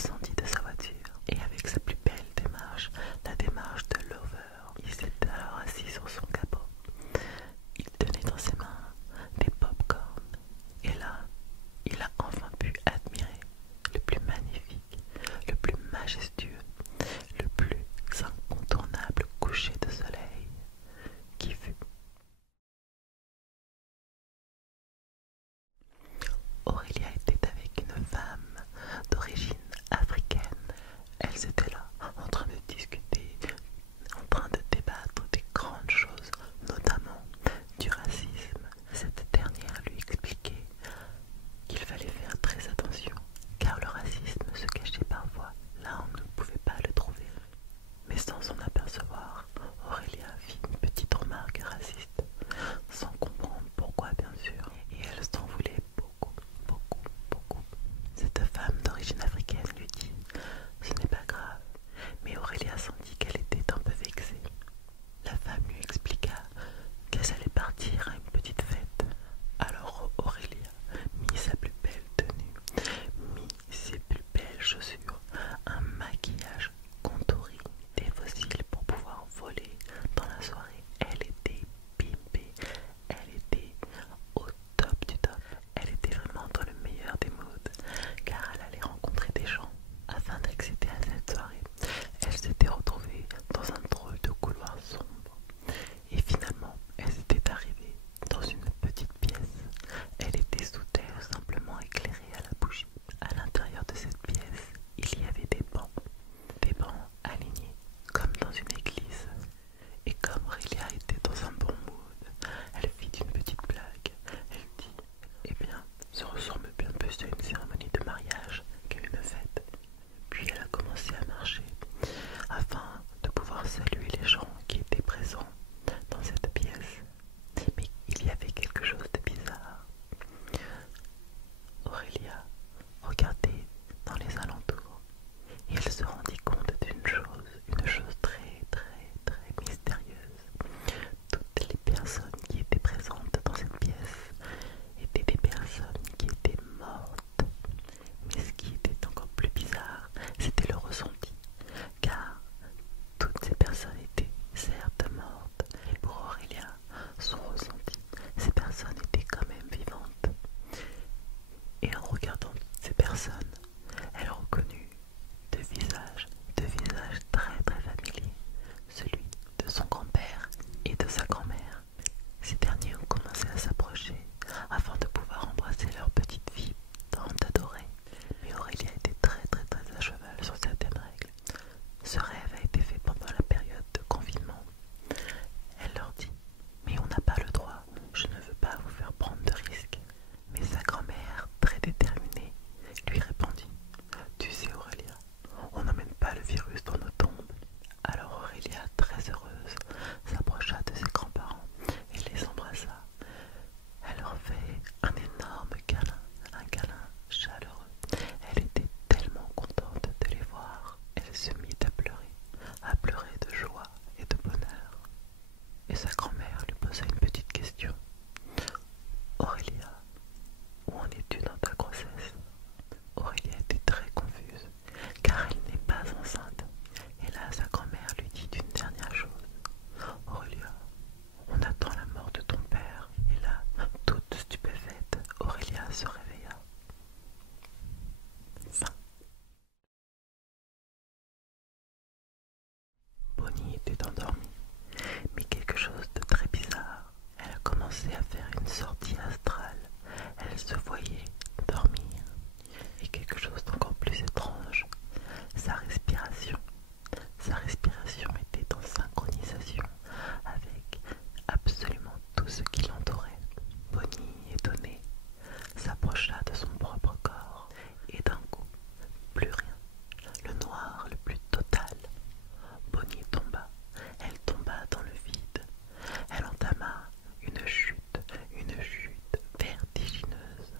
descendit de sa voiture et avec sa plus belle démarche, la démarche de Lover, il s'était alors assis sur son capot. Il tenait dans ses mains des pop-corn et là, il a enfin pu admirer le plus magnifique, le plus majestueux, le plus incontournable coucher de soleil qui fut. Aurélia était avec une femme d'origine africaine. Elles étaient là, en train de discuter, en train de débattre des grandes choses, notamment du racisme. Cette dernière lui expliquait qu'il fallait faire très attention, car le racisme se cachait parfois là où on ne pouvait pas le trouver. Mais sans s'en apercevoir, Aurélia fit une petite remarque raciste, sans comprendre pourquoi bien sûr, et elle s'en voulait beaucoup, beaucoup, beaucoup. Cette femme d'origine africaine lui dit « Ce n'est pas grave », mais Aurélia sentit qu'elle était un peu vexée. La femme lui expliqua qu'elles allaient partir à une petite fête. Alors Aurélia mit sa plus belle tenue, mit ses plus belles chaussures, un maquillage contouré, des fossiles pour pouvoir voler dans la soirée. Elle était pimpée, elle était au top du top. Elle était vraiment dans le meilleur des moods, car elle allait rencontrer des gens. Afin d'accéder à cette soirée, elle s'était retrouvée dans un drôle de couloir sombre. Et finalement, elles étaient arrivées dans une petite pièce. Elle était sous terre, simplement éclairée à la bougie. À l'intérieur de cette pièce, il y avait des bancs alignés, comme dans une église. Et comme Aurélia était dans un bon mood, elle fit une petite blague. Elle dit « Eh bien, ça ressemble bien plus à une cérémonie de mariage qu'à une fête. » Puis elle a commencé à marcher, afin de pouvoir saluer les gens qui étaient présents dans cette pièce. Mais il y avait quelque chose de bizarre. Aurélia regardait dans les alentours et elle se rendit compte d'une chose, une chose très très très mystérieuse. Toutes les personnes qui étaient présentes dans cette pièce étaient des personnes qui étaient mortes. Mais ce qui était encore plus bizarre, c'était le ressenti, car toutes ces personnes étaient certes mortes, et pour Aurélia, son ressenti, ces personnes étaient quand même vivantes. Et en regardant ces personnes, elle reconnut deux visages très très familiers, celui de son grand-père et de sa grand-mère. Ces derniers ont commencé à s'approcher afin de pouvoir embrasser leur petite fille tant adorée. Mais Aurélia était très très très à cheval sur certaines règles. Ce rêve a été fait pendant la période de confinement. Elle leur dit « Mais on n'a pas le droit, je ne veux pas vous faire prendre de risques. » Mais sa grand-mère, très déterminée, lui répondit « Tu sais Aurélia, on n'emmène pas le virus dans nos tombes. » Alors Aurélia, très heureuse, s'approcha de ses grands-parents et les embrassa. Elle leur fait un énorme câlin, un câlin chaleureux. Elle était tellement contente de les voir. Elle se mit à pleurer de joie et de bonheur. Et sa grand-mère lui posa une petite question. Aurélia, où en es-tu dans ta grossesse? Aurélia était très confuse, car elle n'est pas enceinte. Et là, sa grand-mère lui dit une dernière chose. Aurélia, on attend la mort de ton père. Et là, toute stupéfaite, Aurélia se réveilla. Fin. Bonnie était endormie, mais quelque chose de très bizarre. Elle a commencé à faire une sortie astrale. Elle se voyait dormir. Et quelque chose d'encore plus étrange, sa respiration. Sa respiration était en synchronisation avec absolument tout ce qui l'entourait. Bonnie, étonnée, s'approcha de son propre corps et d'un coup, plus rien, le noir le plus total. Bonnie tomba, elle tomba dans le vide. Elle entama une chute vertigineuse.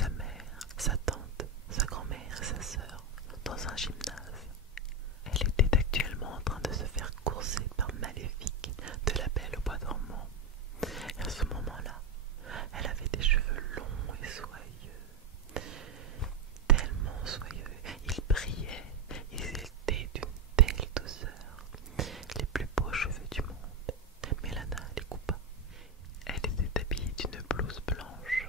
sa mère, sa tante, sa grand-mère et sa sœur dans un gymnase. Elle était actuellement en train de se faire courser par Maléfique de la Belle au bois dormant. Et à ce moment-là, elle avait des cheveux longs et soyeux, tellement soyeux, ils brillaient, ils étaient d'une telle douceur, les plus beaux cheveux du monde. Mélana les coupa. Elle était habillée d'une blouse blanche.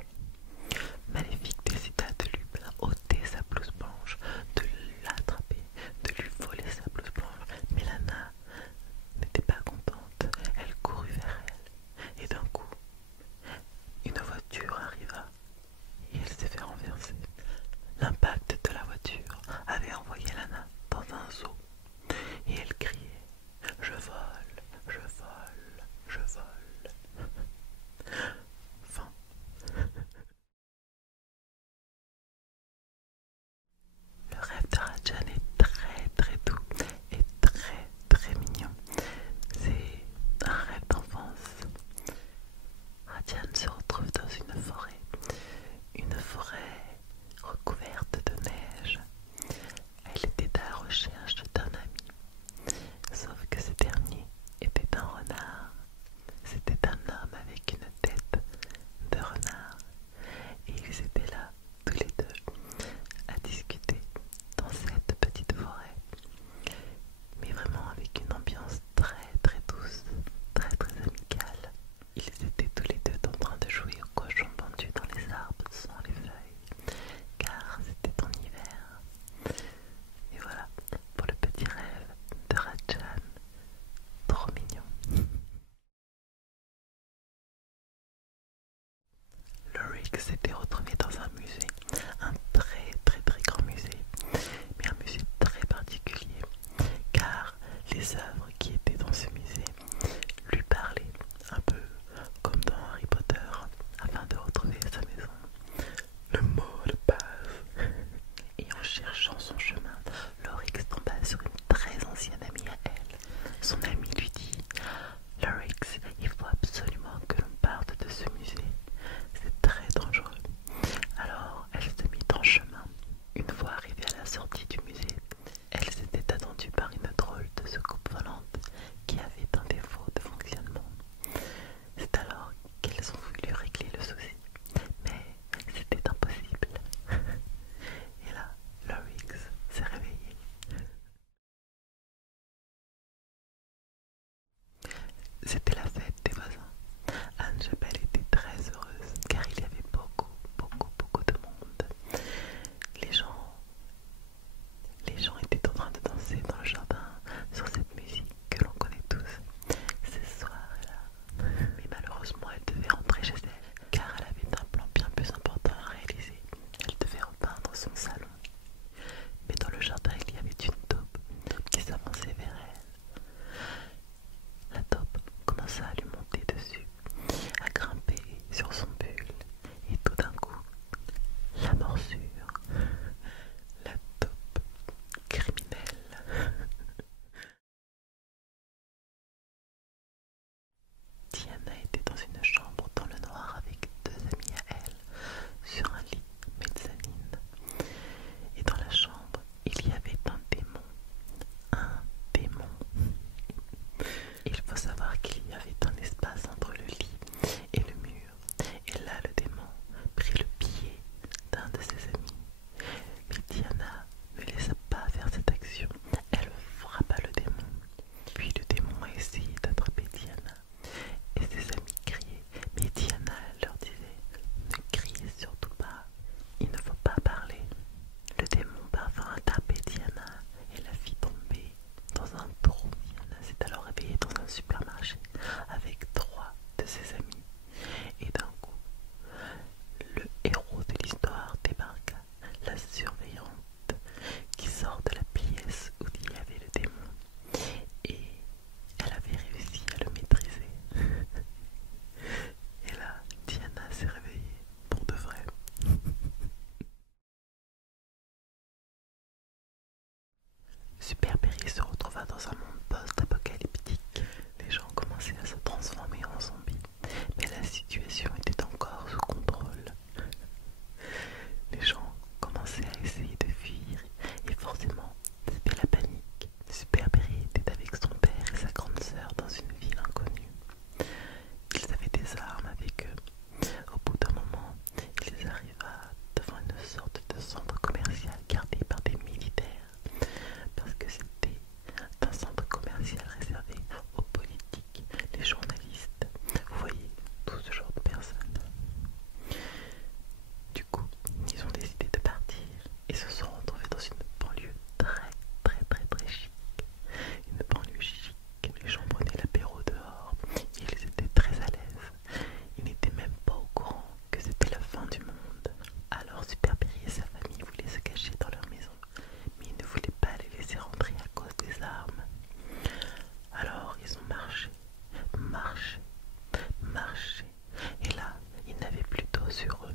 Maléfique décida de lui ôter sa blouse blanche, de l'attraper, de lui voler sa blouse blanche. Mélana n'était pas contente. Elle courut vers elle, et d'un coup, une voiture arriva, et elle s'est fait renverser. L'impact de la voiture avait envoyé Lana dans un seau, et elle criait: je vole, je vole, je vole. Fin. Le rêve de Rajan est très très doux et très très mignon. C'est un rêve d'enfance. Rajan se retrouve dans une forêt recouverte de neige. Elle était à la recherche d'un ami, sauf que ce dernier était un renard. C'était un homme avec une tête de renard, et ils étaient là, tous les deux, à discuter dans cette petite forêt, mais vraiment avec une ambiance très très douce, très très amicale. Ils étaient tous les deux en train de jouer au cochon pendu dans les arbres sans les feuilles, car c'était en hiver. Et voilà pour le petit rêve de Rajan, trop mignon. Lorix s'était retrouvé dans un musée, un très très très grand musée, mais un musée très particulier, car les œuvres qui étaient dans ce musée lui parlaient un peu comme dans Harry Potter, afin de retrouver sa maison. Le mot de passe. Et en cherchant son chemin, Lorix tomba sur une très ancienne amie à elle. Son amie lui dit: Lorix, il faut absolument que l'on parte de ce musée. C'est très dangereux. sur